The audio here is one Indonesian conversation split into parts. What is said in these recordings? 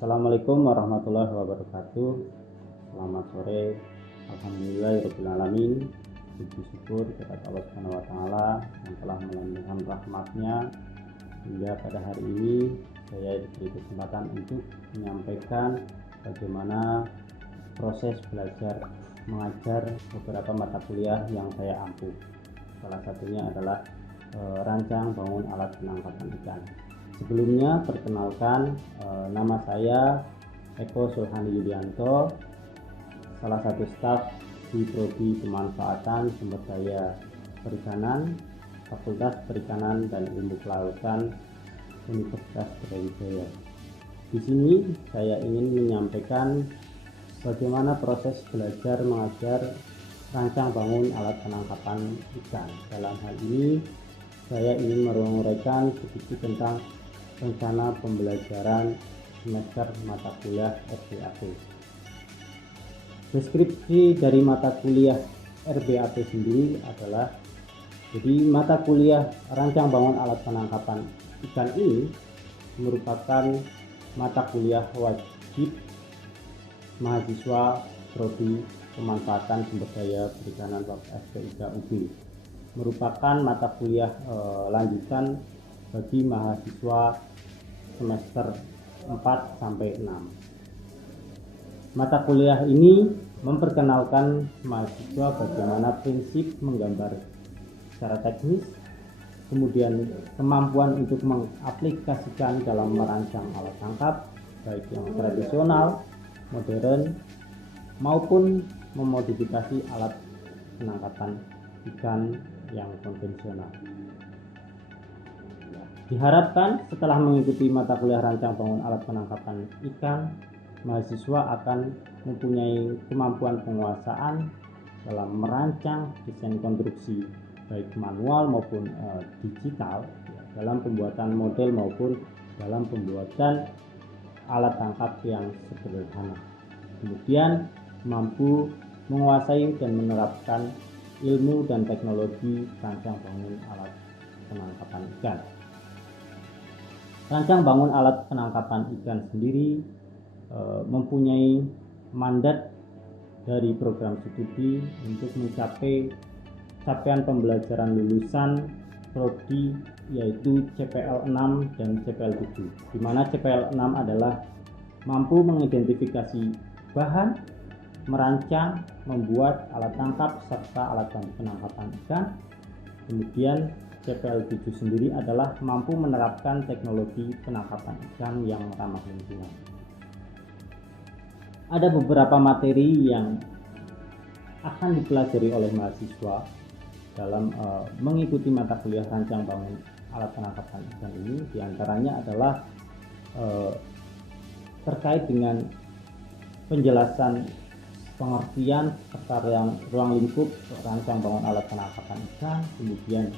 Assalamualaikum warahmatullahi wabarakatuh. Selamat sore. Alhamdulillahirobbilalamin. Puji syukur kepada Allah Subhanahu wa taala yang telah melimpahkan rahmatnya hingga pada hari ini saya diberi kesempatan untuk menyampaikan bagaimana proses belajar mengajar beberapa mata kuliah yang saya ampuh. Salah satunya adalah rancang bangun alat penangkapan ikan. Sebelumnya perkenalkan, nama saya Eko Sulhani Yulianto, salah satu staf di Prodi Pemanfaatan Sumber Daya Perikanan, Fakultas Perikanan dan Ilmu Kelautan Universitas Brawijaya. Di sini saya ingin menyampaikan bagaimana proses belajar mengajar rancang bangun alat penangkapan ikan. Dalam hal ini saya ingin menguraikan sedikit tentang rencana pembelajaran semester mata kuliah RBAP. Deskripsi dari mata kuliah RBAP sendiri adalah, jadi mata kuliah rancang bangun alat penangkapan ikan ini merupakan mata kuliah wajib mahasiswa Prodi Pemanfaatan Sumber Daya Perikanan FPIK UB. Merupakan mata kuliah lanjutan bagi mahasiswa semester 4 sampai 6. Mata kuliah ini memperkenalkan mahasiswa bagaimana prinsip menggambar secara teknis, kemudian kemampuan untuk mengaplikasikan dalam merancang alat tangkap baik yang tradisional, modern maupun memodifikasi alat penangkapan ikan yang konvensional. Diharapkan setelah mengikuti mata kuliah rancang bangun alat penangkapan ikan, mahasiswa akan mempunyai kemampuan penguasaan dalam merancang desain konstruksi baik manual maupun digital, dalam pembuatan model maupun dalam pembuatan alat tangkap yang sederhana. Kemudian mampu menguasai dan menerapkan ilmu dan teknologi rancang bangun alat penangkapan ikan. Rancang bangun alat penangkapan ikan sendiri mempunyai mandat dari program studi untuk mencapai capaian pembelajaran lulusan prodi yaitu CPL 6 dan CPL 7, di mana CPL 6 adalah mampu mengidentifikasi bahan, merancang, membuat alat tangkap serta alat bantu penangkapan ikan. Kemudian CPL 7 sendiri adalah mampu menerapkan teknologi penangkapan ikan yang ramah lingkungan. Ada beberapa materi yang akan dipelajari oleh mahasiswa dalam mengikuti mata kuliah rancang bangun alat penangkapan ikan ini. Di antaranya adalah terkait dengan penjelasan pengertian serta ruang lingkup rancang bangun alat penangkapan ikan, kemudian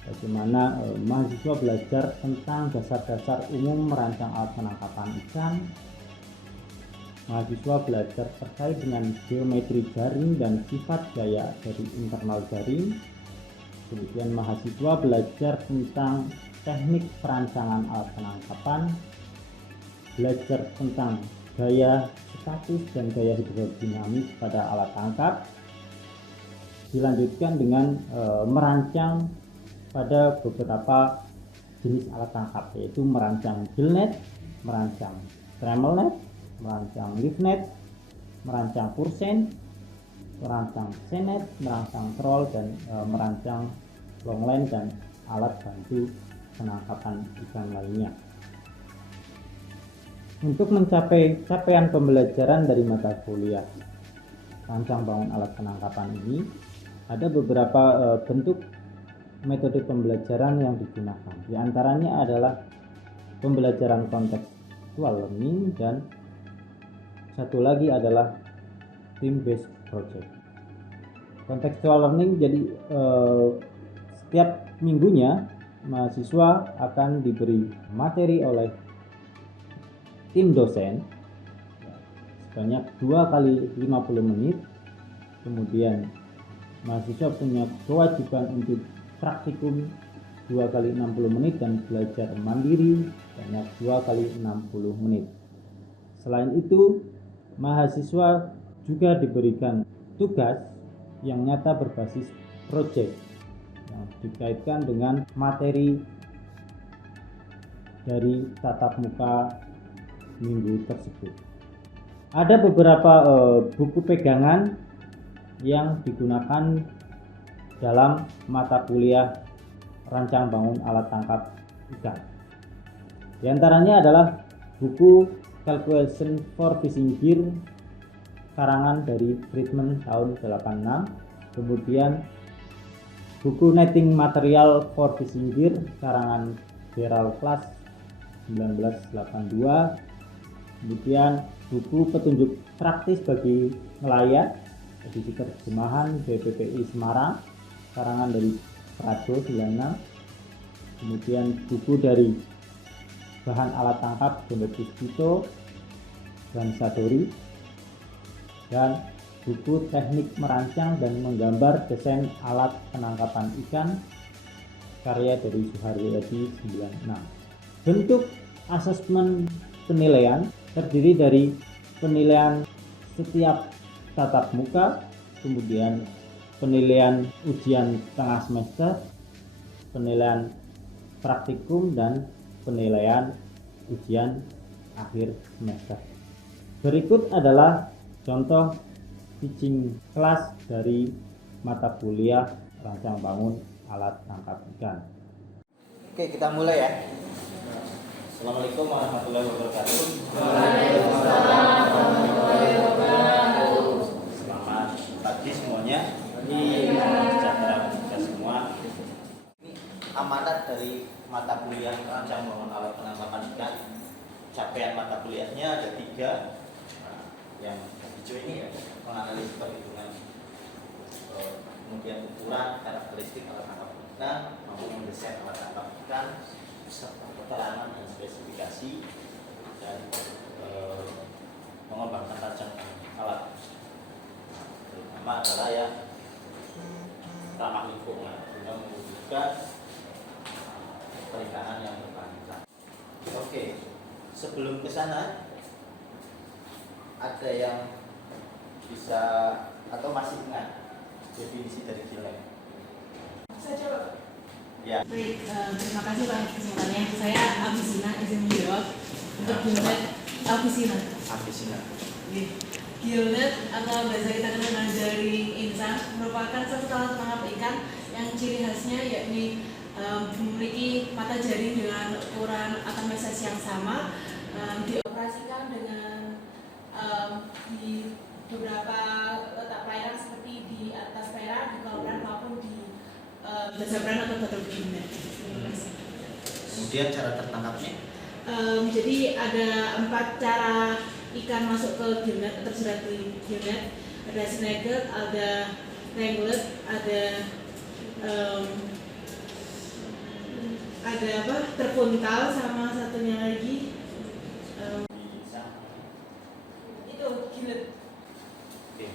bagaimana mahasiswa belajar tentang dasar-dasar umum merancang alat penangkapan ikan. Mahasiswa belajar terkait dengan geometri jaring dan sifat gaya dari internal jaring. Kemudian mahasiswa belajar tentang teknik perancangan alat penangkapan, belajar tentang gaya statis dan gaya hidrodinamis pada alat tangkap. Dilanjutkan dengan merancang pada beberapa jenis alat tangkap, yaitu merancang gill net, merancang trammel net, merancang lift net, merancang pursein, merancang senet, merancang troll, dan merancang longline dan alat bantu penangkapan ikan lainnya. Untuk mencapai capaian pembelajaran dari mata kuliah rancang bangun alat penangkapan ini, ada beberapa bentuk metode pembelajaran yang digunakan. Di antaranya adalah pembelajaran contextual learning dan satu lagi adalah team based project. Contextual learning, jadi setiap minggunya mahasiswa akan diberi materi oleh tim dosen sebanyak 2 kali 50 menit. Kemudian mahasiswa punya kewajiban untuk praktikum 2 kali 60 menit dan belajar mandiri banyak 2 kali 60 menit. Selain itu, mahasiswa juga diberikan tugas yang nyata berbasis proyek yang dikaitkan dengan materi dari tatap muka minggu tersebut. Ada beberapa buku pegangan yang digunakan dalam mata kuliah rancang bangun alat tangkap ikan. Di antaranya adalah buku Calculation for Fishing Gear karangan dari Friedman tahun 86, kemudian buku Netting Material for Fishing Gear karangan Gerald Class 1982, kemudian buku Petunjuk Praktis bagi Nelayan edisi terjemahan BPPI Semarang karangan dari Prado 96, kemudian buku dari Bahan Alat Tangkap Dombes Tito dan Sadori, dan buku Teknik Merancang dan Menggambar Desain Alat Penangkapan Ikan karya dari Suharyadi 96. Bentuk asesmen penilaian terdiri dari penilaian setiap tatap muka, kemudian penilaian ujian tengah semester, penilaian praktikum, dan penilaian ujian akhir semester. Berikut adalah contoh teaching kelas dari mata kuliah rancang bangun alat tangkap ikan. Oke, kita mulai ya. Assalamualaikum warahmatullahi wabarakatuh. Selamat pagi semuanya. Sejahtera kita semua. Ini amanat dari mata kuliah rancang bangun alat penangkapan ikan. Capaian mata kuliahnya ada 3. Yang hijau ini ya, menganalisis perhitungan, kemudian ukuran, karakteristik alat tangkap ikan, mampu mendesain alat tangkap ikan, serta keterangan dan spesifikasi, dan mengembangkan rancang alat. Terutama adalah yang ramah lingkungan guna mewujudkan perikanan yang berkelanjutan. Oke, sebelum ke sana, ada yang bisa atau masih ingat definisi dari gillnet? Saya coba. Ya. Baik, terima kasih Pak kesempatannya. Saya Abisina izin menjawab untuk gillnet. Abisina. Gillnet atau biasa kita kenal dengan jaring insang merupakan satu alat penangkap ikan yang ciri khasnya yakni memiliki mata jaring dengan ukuran atau size yang sama, dioperasikan dengan di beberapa letak perairan seperti di atas perairan, di kolam maupun di dasar atau batu gillnet. Kemudian cara tertangkapnya? Jadi ada 4 cara ikan masuk ke gillnet, terjerat di gillnet. Ada snaglet, ada wranglet, ada terpuntal, sama satunya lagi itu gillnet. Oke,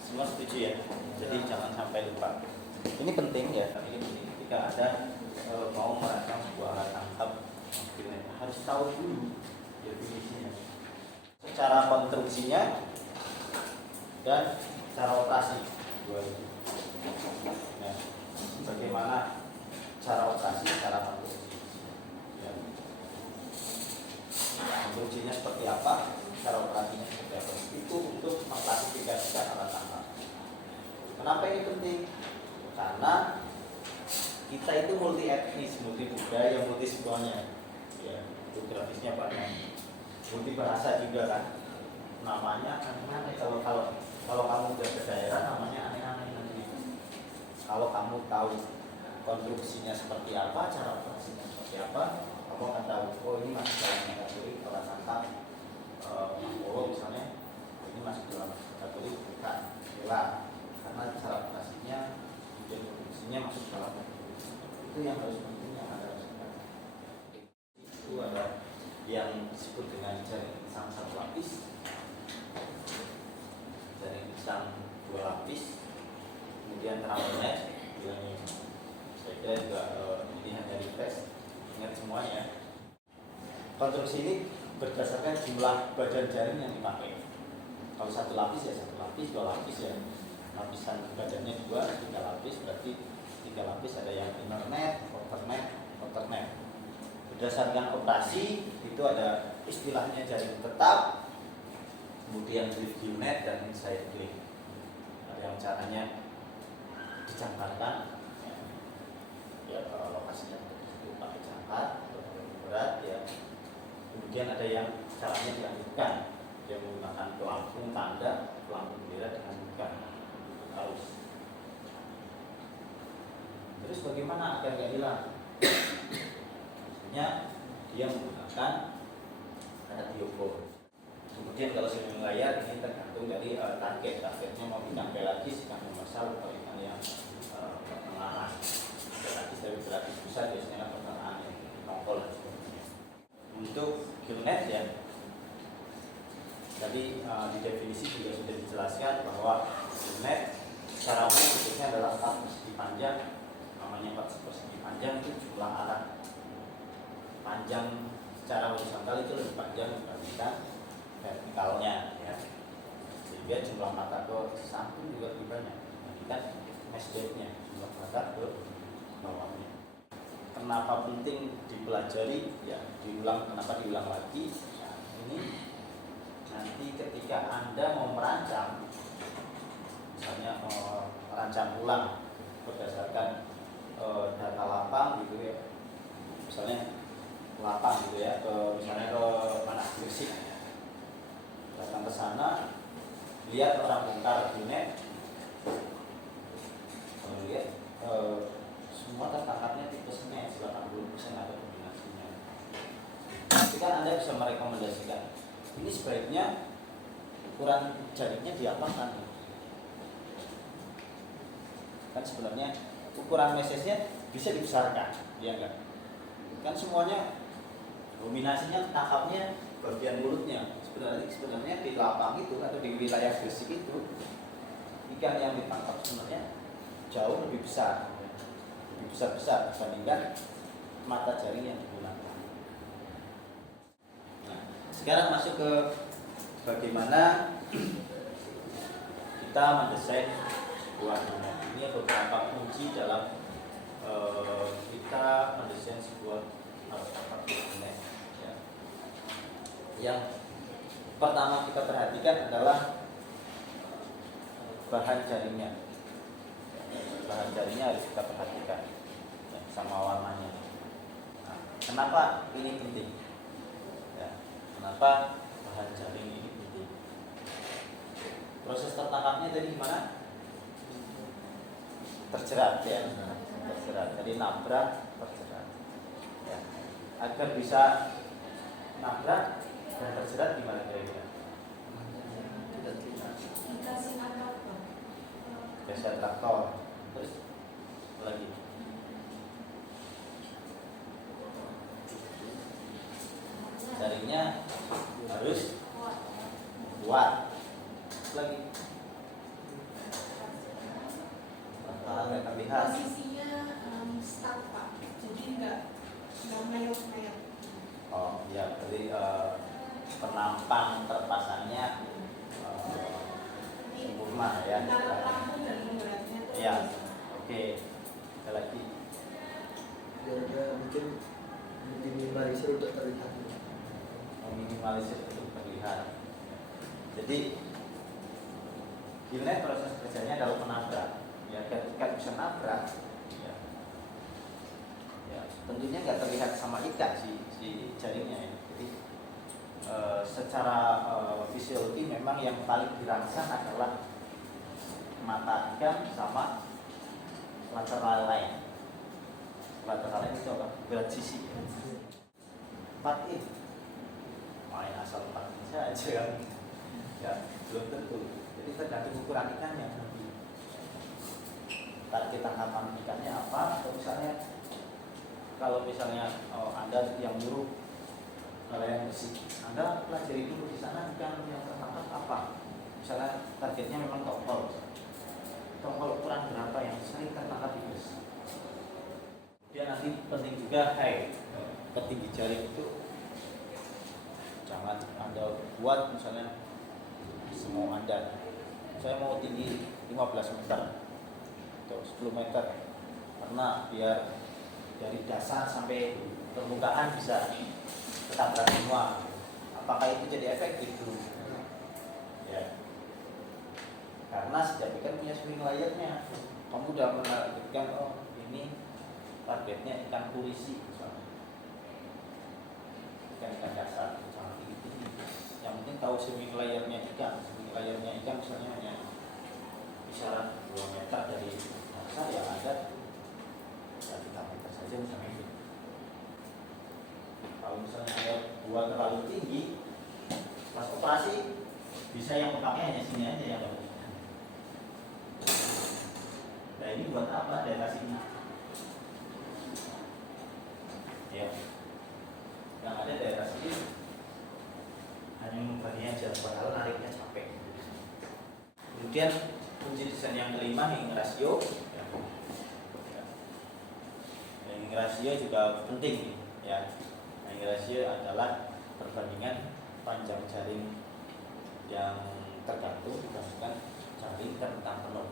semua setuju ya. Jadi jangan sampai lupa. Ini penting ya, ini penting ketika ada mau merancang sebuah alat tangkap gillnet, harus tahu dulu definisinya, secara konstruksinya dan cara operasi. Ya, bagaimana cara operasi, cara konstruksi? Ya. Konstruksinya seperti apa? Cara operasinya seperti apa? Itu untuk mengklasifikasikan alat tangkap. Kenapa ini penting? Karena kita itu multi etnis, multi budaya, multi semuanya. Ya, geografisnya banyak. Multi bahasa juga kan. Namanya aneh-aneh. Kalau kamu udah ke daerah, namanya aneh-aneh nanti. Kalau kamu tahu konstruksinya seperti apa, cara operasinya seperti apa, kamu akan tahu. Oh, ini masih dalam kategori alat tangkap makro misalnya, ini masih dalam kategori ikan bela, karena cara operasinya dan produksinya masuk dalam itu yang harus penting, yang ada itu ada yang disebut dengan jaring insang 1 lapis, jaring insang 2 lapis, kemudian thermonet yang saya kira juga ini hanya refresh, ingat semuanya. Konstruksi ini berdasarkan jumlah badan jaring yang dipakai. Kalau satu lapis ya satu lapis, dua lapis ya lapisan badannya dua, tiga lapis, berarti tiga lapis, ada yang inner net, outer net, outer net. Berdasarkan operasi itu ada istilahnya jaring tetap, kemudian gill net dan inside clip. Ada yang caranya dicangkarkan, ya kalau lokasinya itu pakai cangkar atau pakai berat ya. Kemudian ada yang caranya dilanjutkan, dia menggunakan pelampung tanda, pelampung bendera dilanjutkan harus. Terus bagaimana agar nggak hilang? Maksudnya dia menggunakan radio code. Kemudian kalau sudah layar ini tergantung dari targetnya mau dicapai lagi ikan universal atau ikan yang pertengahan. Gratis dari gratis pusat biasanya pertengahan yang nongol dan sebagainya. Untuk gill net ya, tadi di definisi juga sudah dijelaskan bahwa gill net secara umum bentuknya adalah 4 persegi panjang. Namanya 4 persegi panjang itu jumlah arah panjang secara horizontal itu lebih panjang dibandingkan vertikalnya ya. Sehingga jumlah mata ke samping juga lebih banyak dibandingkan mesdepnya, jumlah mata ke bawahnya. Kenapa penting dipelajari ya, kenapa diulang lagi ya, ini nanti ketika Anda mau merancang, misalnya merancang ulang berdasarkan data lapang gitu ya, misalnya lapang gitu ya, misalnya ke mana, Gresik, datang ke sana, lihat orang bongkar net, lihat semua tertangkapnya tipe semen 80% ada kombinasinya. Jadi kan Anda bisa merekomendasikan ini sebaiknya ukuran jaringnya diapakan? Kan sebenarnya ukuran mesesnya bisa dibesarkan, ya enggak? Kan semuanya dominasinya tangkapnya bagian mulutnya. Sebenarnya di lapang itu atau di wilayah Gresik itu ikan yang ditangkap sebenarnya jauh lebih besar, lebih besar dibandingkan mata jaring yang digunakan. Nah, sekarang masuk ke bagaimana kita mendesain sebuah net. Ini beberapa kunci dalam kita mendesain sebuah net. Ya. Yang pertama kita perhatikan adalah bahan jaringnya. Bahan jaringnya harus kita perhatikan ya, sama warnanya. Nah, kenapa ini penting? Ya, kenapa bahan jaring ini penting? Proses tertangkapnya tadi gimana? Terjerat ya, terjerat. Jadi nabrak, terjerat. Ya. Agar bisa nabrak dan terjerat gimana kira-kira? Dikasih apa? Biasa traktor. Terus lagi jaringnya harus kuat. Lagi nggak terlihat. Posisinya start Pak, jadi nggak meyok-meyok. Oh ya, berarti penampang terpasangnya sempurna ya. Antara pelampung dan pemberatnya itu. Ya, oke. Ada lagi. Biar dia mungkin minimalisir untuk terlihat. Meminimalisir untuk terlihat. Jadi gimana proses kerjanya adalah menabrak. Ya, ketika bisa nabrak, ya tentunya nggak terlihat sama ikan si jaringnya ya. Jadi secara fisiologi memang yang paling dirangsang adalah mata ikan sama lateral line. Lateral line itu apa? Berat sisi. 4 in. Main asal 4 in saja kan? Ya, belum tentu. Jadi tergantung ukuran ikannya nanti. Target tangkapan ikannya apa? Atau misalnya kalau misalnya Anda yang nyuruh nelayan bersih, Anda pelajari dulu di sana ikan yang tertangkap apa. Misalnya targetnya memang tongkol. Tongkol ukuran berapa yang sering tertangkap di Gresik. Dia nanti penting juga ketinggi jaring itu Jangan Anda buat misalnya semau Anda. Saya mau tinggi 15 meter atau 10 meter, karena biar dari dasar sampai permukaan bisa ketabrak semua. Apakah itu jadi efektif dulu? Ya. Karena setiap ikan punya swing layernya. Kamu udah menargetkan, oh ini targetnya ikan polisi misalnya, ikan dasar, jangan tinggi-tinggi. Yang penting tahu swing layernya ikan. Swing layernya ikan misalnya hanya kisaran 2 meter dari dasar, yang ada 3 meter saja misalnya itu. Kalau misalnya ada buat terlalu tinggi, pas operasi bisa yang pakainya hanya sini aja yang dapat. Nah ini buat apa daerah sini? Ya, yang ada daerah sini hanya memberinya aja, padahal nariknya capek. Kemudian kunci desain yang kelima, hanging ratio. Hanging ratio juga penting ya. Hanging ratio adalah perbandingan panjang jaring yang tergantung dibandingkan jaring terentang penuh.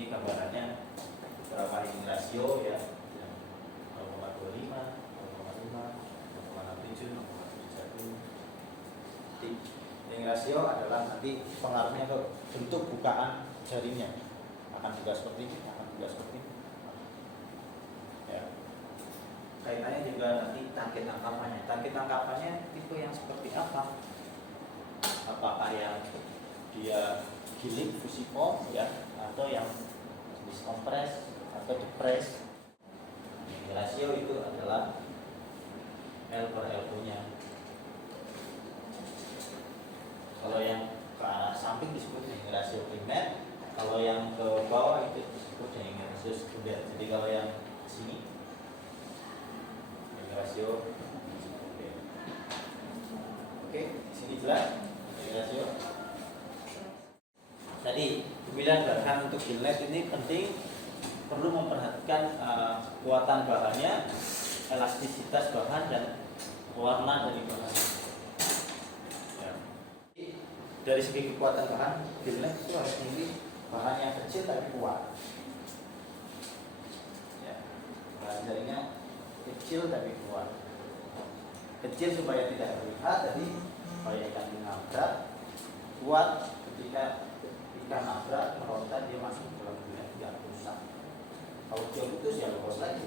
Ini gambarannya berapa hanging ratio ya, 0,25, 0,5, 0,67, 0,71. Hanging ratio adalah nanti pengaruhnya ke bentuk bukaan jaringnya, akan juga seperti ini, akan juga seperti ini. Ya. Kaitannya juga nanti target tangkapannya. Target tangkapannya tipe yang seperti apa? Apakah yang dia giling fusi pom ya, atau yang jenis kompres atau depres? Hanging ratio itu adalah L per L nya. Kalau yang ke arah samping disebut hanging ratio primer, kalau yang ke bawah itu disebut hanging ratio sekunder. Jadi kalau yang ke sini hanging ratio sekunder. Oke, di sini jelas hanging ratio. Tadi pemilihan bahan untuk gillnet ini penting, perlu memperhatikan kekuatan bahannya, elastisitas bahan, dan warna dari bahan. Ya. Dari segi kekuatan bahan, gillnet itu harus memilih bahan yang kecil tapi kuat. Ya. Bahan jaringnya kecil tapi kuat. Kecil supaya tidak terlihat, jadi supaya ikan nabrak. Kuat ketika ikan nabrak meronta, dia masuk ke dalam gillnet, tidak rusak. Kalau dia putus ya lolos lagi.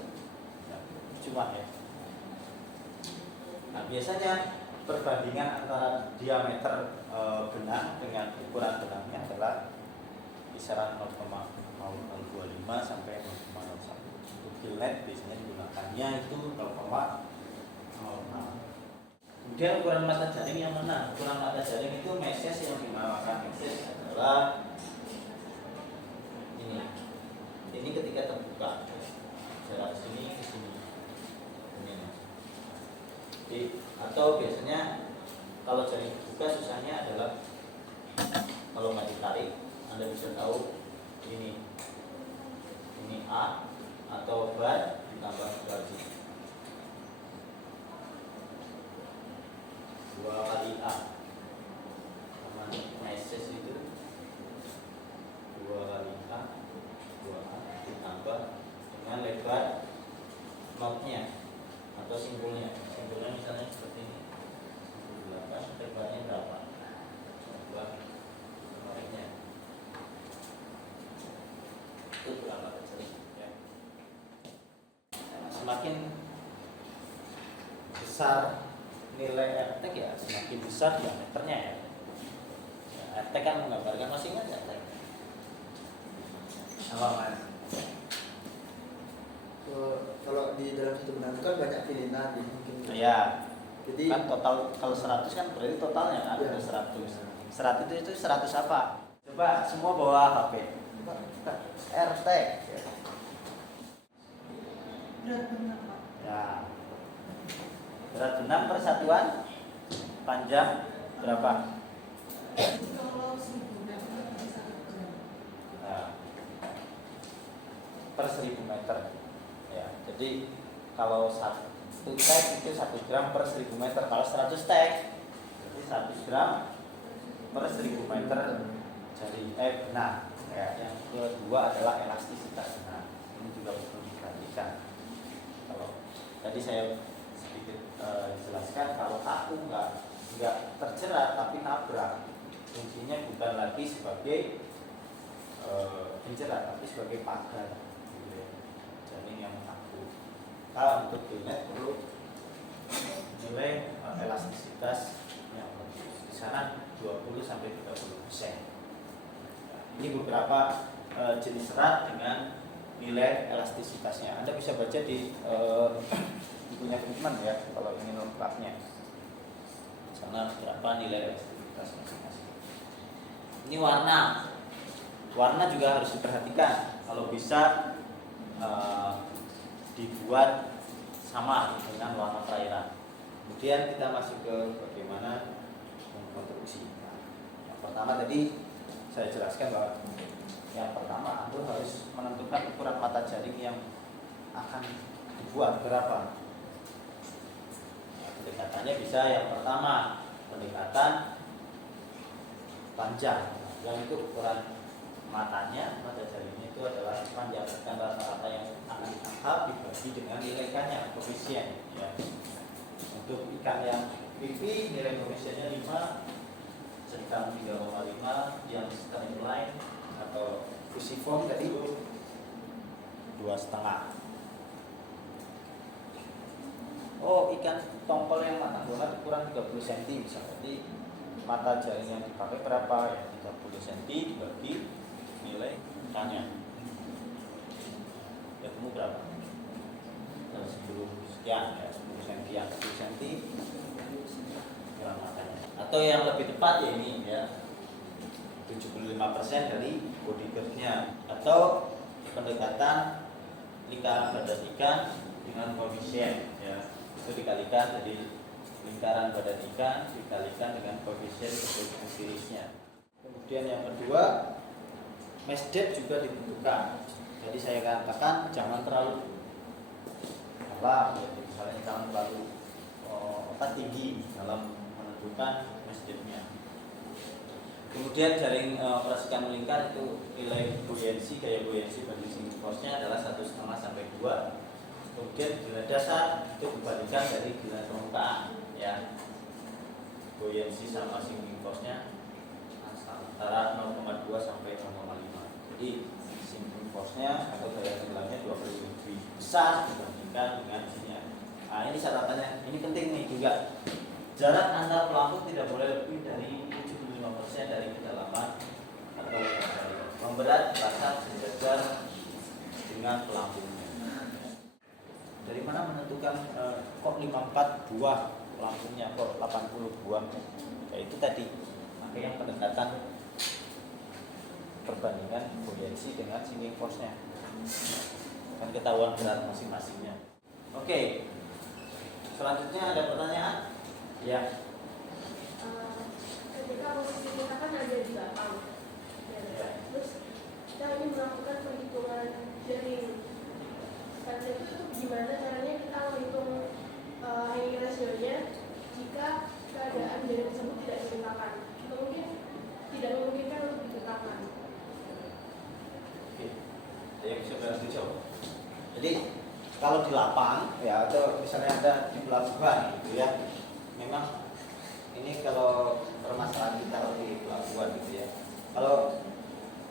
Ya, cuma ya. Nah biasanya perbandingan antara diameter benang dengan ukuran benangnya adalah kisaran 0,025 sampai 0,01. Untuk gillnet biasanya digunakannya itu 0,06. Kemudian ukuran mata jaring yang mana? Ukuran mata jaring itu meses yang dinamakan meses adalah ini. Ini ketika terbuka jarak sini ke sini. Ini. Jadi, atau biasanya kalau jaring terbuka susahnya adalah kalau nggak ditarik, Anda bisa tahu ini A atau bar ditambah gaji 2 kali A sama meses itu 2 kali A, 2A ditambah dengan lebar knotnya atau simpulnya. Simpulnya misalnya seperti ini, 8, lebarnya berapa? Coba kemarinnya itu berapa kecil ya. Semakin besar nilai RT ya, semakin besar diameternya ya. RT kan menggambarkan masing-masing RT. Apa mas? Kalau di dalam satu benang kan banyak pilihan ya, mungkin. Ya. Jadi Kan total kalau 100 kan berarti totalnya kan ya. ada 100. 100 itu 100 apa? Coba semua bawa HP. RT. Berat benang Pak. Ya. Berat benang persatuan panjang berapa? Kalau 1000 meter bisa 1 gram. Nah, per 1000 meter. Ya, jadi kalau 1 tag itu 1 gram per 1000 meter. Kalau 100 tag berarti 100 gram per 1000 meter jaring. Nah, yang kedua adalah elastisitas. Nah, ini juga perlu diperhatikan. Kalau tadi saya sedikit jelaskan, kalau aku nggak terjerat tapi nabrak, fungsinya bukan lagi sebagai penjerat tapi sebagai pagar, gitu ya. Jaring yang kaku. Kalau untuk gillnet perlu nilai elastisitas yang lebih, kisaran 20-30%. Ini beberapa jenis serat dengan nilai elastisitasnya. Anda bisa baca di bukunya teman-teman ya, kalau ingin lengkapnya. Sana berapa nilai elastisitas masing-masing. Ini warna. Warna juga harus diperhatikan. Kalau bisa dibuat sama dengan warna perairan. Kemudian kita masuk ke bagaimana mengkonstruksi. Yang pertama tadi saya jelaskan bahwa yang pertama Anda harus menentukan ukuran mata jaring yang akan dibuat berapa. Pendekatannya bisa yang pertama pendekatan panjang, yang itu ukuran matanya, mata jaringnya itu adalah panjang, dan rata-rata yang akan ditangkap dibagi dengan nilai ikannya, koefisien ya. Untuk ikan yang pipi nilai koefisiennya 5, sedang 3,5, yang streamline atau fusiform tadi 2,5. Oh, ikan tongkol yang matang banget kurang 30 cm bisa. Jadi mata jaring yang dipakai berapa ya? 30 cm dibagi nilai ikannya. Ketemu berapa? 10 sekian ya, 10 cm, 10 cm kurang matanya. Atau yang lebih tepat ya ini ya, 75% dari body girth-nya, atau pendekatan lingkaran badan ikan dengan koefisien ya. Itu dikalikan, jadi lingkaran badan ikan dikalikan dengan koefisien kebutuhan serisnya. Kemudian yang kedua, mesh depth juga ditentukan. Jadi saya katakan jangan terlalu misalnya jangan terlalu tinggi dalam menentukan mesh depth-nya. Kemudian jaring operasikan melingkar itu nilai buoyancy, gaya buoyancy bagi sinking force-nya adalah 1,5 sampai 2. Kemudian gila dasar itu dibandingkan dari gila permukaan ya. Buoyancy sama sinking force-nya antara 0,2 sampai 0,5. Jadi sinking force-nya atau gaya tenggelamnya 2 kali lebih besar dibandingkan dengan sini. Nah, ini catatannya, ini penting nih juga. Jarak antar pelampung tidak boleh lebih dari 75% dari kedalaman atau jaring. Memberat pasang sejajar dengan pelampungnya. Dari mana menentukan kok 54 buah pelampungnya, kok 80 buah? Ya itu tadi, pakai yang pendekatan perbandingan buoyancy dengan sinking force-nya. Kan ketahuan berat masing-masingnya. Oke. Selanjutnya ada pertanyaan? Ya. Ketika posisi kita kan ada di lapang, ya. Terus kita ingin melakukan perhitungan jaring. Pada itu gimana caranya kita menghitung hanging ratio-nya jika keadaan jaring tersebut tidak ditetapkan atau mungkin tidak memungkinkan untuk ditetapkan. Oke. Yang bisa bantu jawab. Jadi kalau di lapang ya, atau misalnya ada di pelabuhan gitu ya, memang ini kalau permasalahan kita di pelabuhan gitu ya. Kalau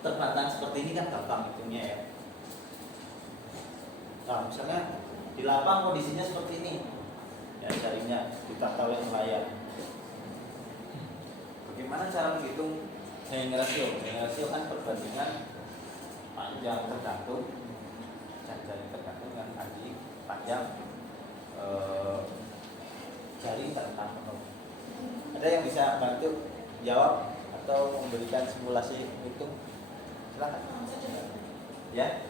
terbatas seperti ini kan gampang hitungnya ya. Nah, misalnya di lapang kondisinya seperti ini, ya jaringnya ditata oleh nelayan. Bagaimana cara menghitung hanging ratio? Hanging ratio kan perbandingan panjang tergantung jaring tergantung dengan panjang jaring terentang penuh. Ada yang bisa bantu jawab atau memberikan simulasi hitung? Silakan. Ya.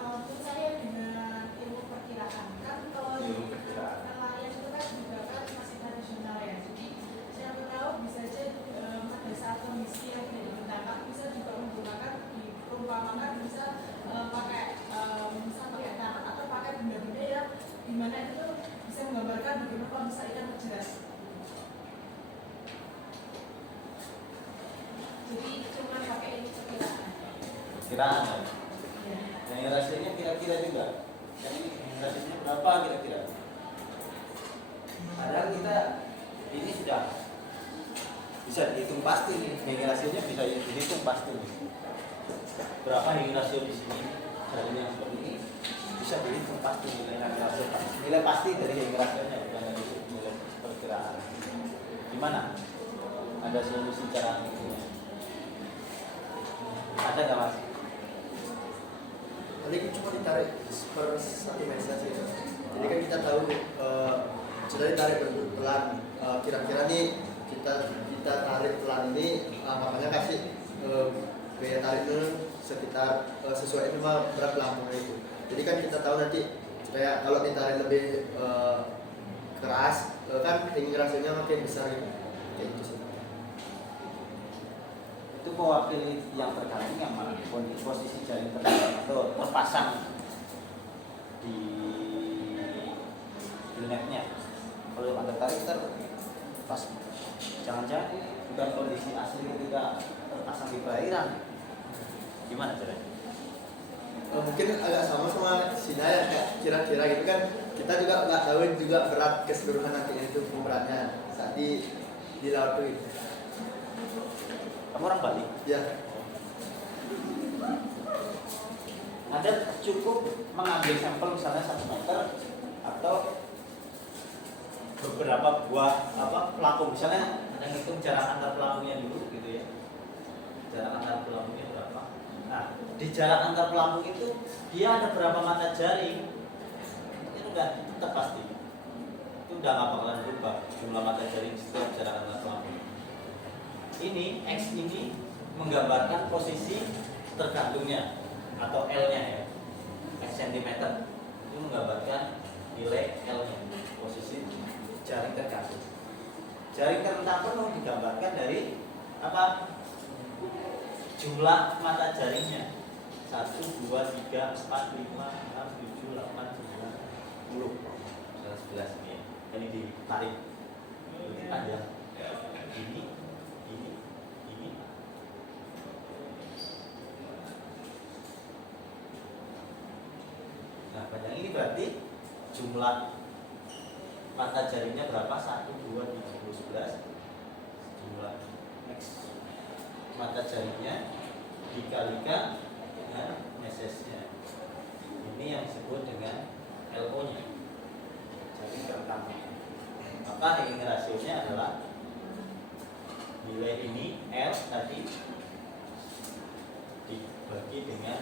Menurut saya dengan ilmu perkiraan kan, kalau Ilmu perkiraan. nelayan itu kan juga kan masih tradisional ya. Jadi siapa tahu bisa saja pada saat kondisi yang tidak ditangkap bisa juga menggunakan diperumpamakan bisa pakai tangan atau pakai benda-benda yang dimana itu bisa perkiraan ya. Yang rasionya kira-kira juga. Yang ini rasionya berapa kira-kira? Padahal kita ini sudah bisa dihitung pasti nih. Yang rasionya bisa dihitung pasti nih. Berapa yang rasio di sini? Rasionya seperti ini bisa dihitung pasti nilai rasio. Nilai pasti dari yang rasionya bukan dari nilai perkiraan. Gimana? Ada solusi cara ngitungnya? Ada nggak mas? Tadi cuma ditarik per satu mesa sih. Jadi kan kita tahu sudah ditarik pelan. Kira-kira nih kita tarik pelan ini, makanya kasih gaya tarik itu sekitar sesuai sama berat pelampungnya itu. Jadi kan kita tahu nanti supaya kalau ditarik lebih keras kan tinggi rasanya makin besar gitu. Kayak itu sih. Itu mewakili yang tergantung yang mana? Posisi jaring tergantung atau terpasang di netnya. Kalau ada tarik terpas, jangan-jangan bukan kondisi asli ketika terpasang di perairan. Gimana caranya? Mungkin agak sama Sina ya, kayak kira-kira gitu kan. Kita juga nggak tahu juga berat keseluruhan nantinya itu beratnya saat di laut itu. Gitu. Kamu orang Bali? Ya. Anda cukup mengambil sampel misalnya 1 meter atau beberapa buah pelampung, misalnya Anda ngitung jarak antar pelampungnya dulu gitu ya. Jarak antar pelampungnya berapa? Nah, di jarak antar pelampung itu dia ada berapa mata jaring? Itu udah tetap pasti. Itu udah nggak bakalan berubah jumlah mata jaring setiap jarak antar pelampung. Ini X ini menggambarkan posisi tergantungnya atau L-nya ya, X cm. Itu menggambarkan nilai L-nya, posisi jaring tergantung. Jaring terentang penuh digambarkan dari apa? Jumlah mata jaringnya 1, 2, 3, 4, 5, 6, 7, 8, 9, 10 11 ini ya. Ini ditarik lebih panjang. Ini nah panjang ini berarti jumlah mata jaringnya berapa? 1, 2, 3, 11 jumlah X mata jaringnya dikalikan dengan mesesnya. Ini yang disebut dengan LO nya, jaring terentang. Maka Hagging rasionya adalah nilai ini L tadi dibagi dengan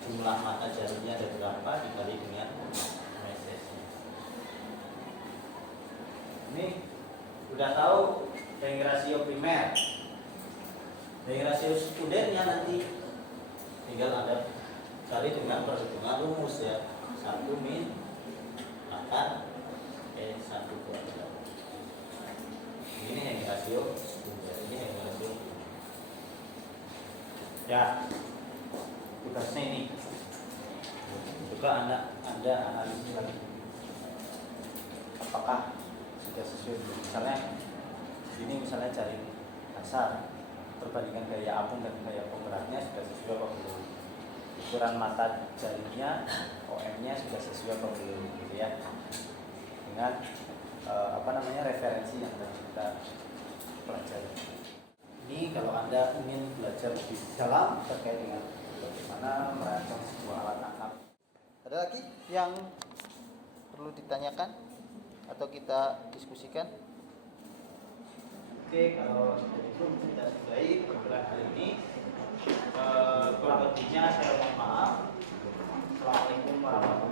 jumlah mata jaringnya ada berapa dikali dengan mesesnya. Ini udah tahu Hagging rasio primer. Hagging rasio sekundernya nanti tinggal Anda cari dengan perhitungan rumus ya. 1 min akan 1 kuadrat. Ini Hagging rasio sekunder, ini Hagging rasio ya. Tugasnya ini coba anda analisis lagi apakah sudah sesuai. Misalnya jaring dasar perbandingan gaya apung dan gaya pemberatnya sudah sesuai apa belum, ukuran mata jaringnya OM nya sudah sesuai apa belum gitu ya, dengan referensi yang tadi kita pelajari. Ini kalau Anda ingin belajar lebih dalam terkait dengan bagaimana merancang sebuah alat tangkap. Ada lagi yang perlu ditanyakan atau kita diskusikan? Oke, kalau itu kita sudahi perkuliahan kali ini. Kurang lebihnya saya mohon maaf. Assalamualaikum warahmatullahi wabarakatuh.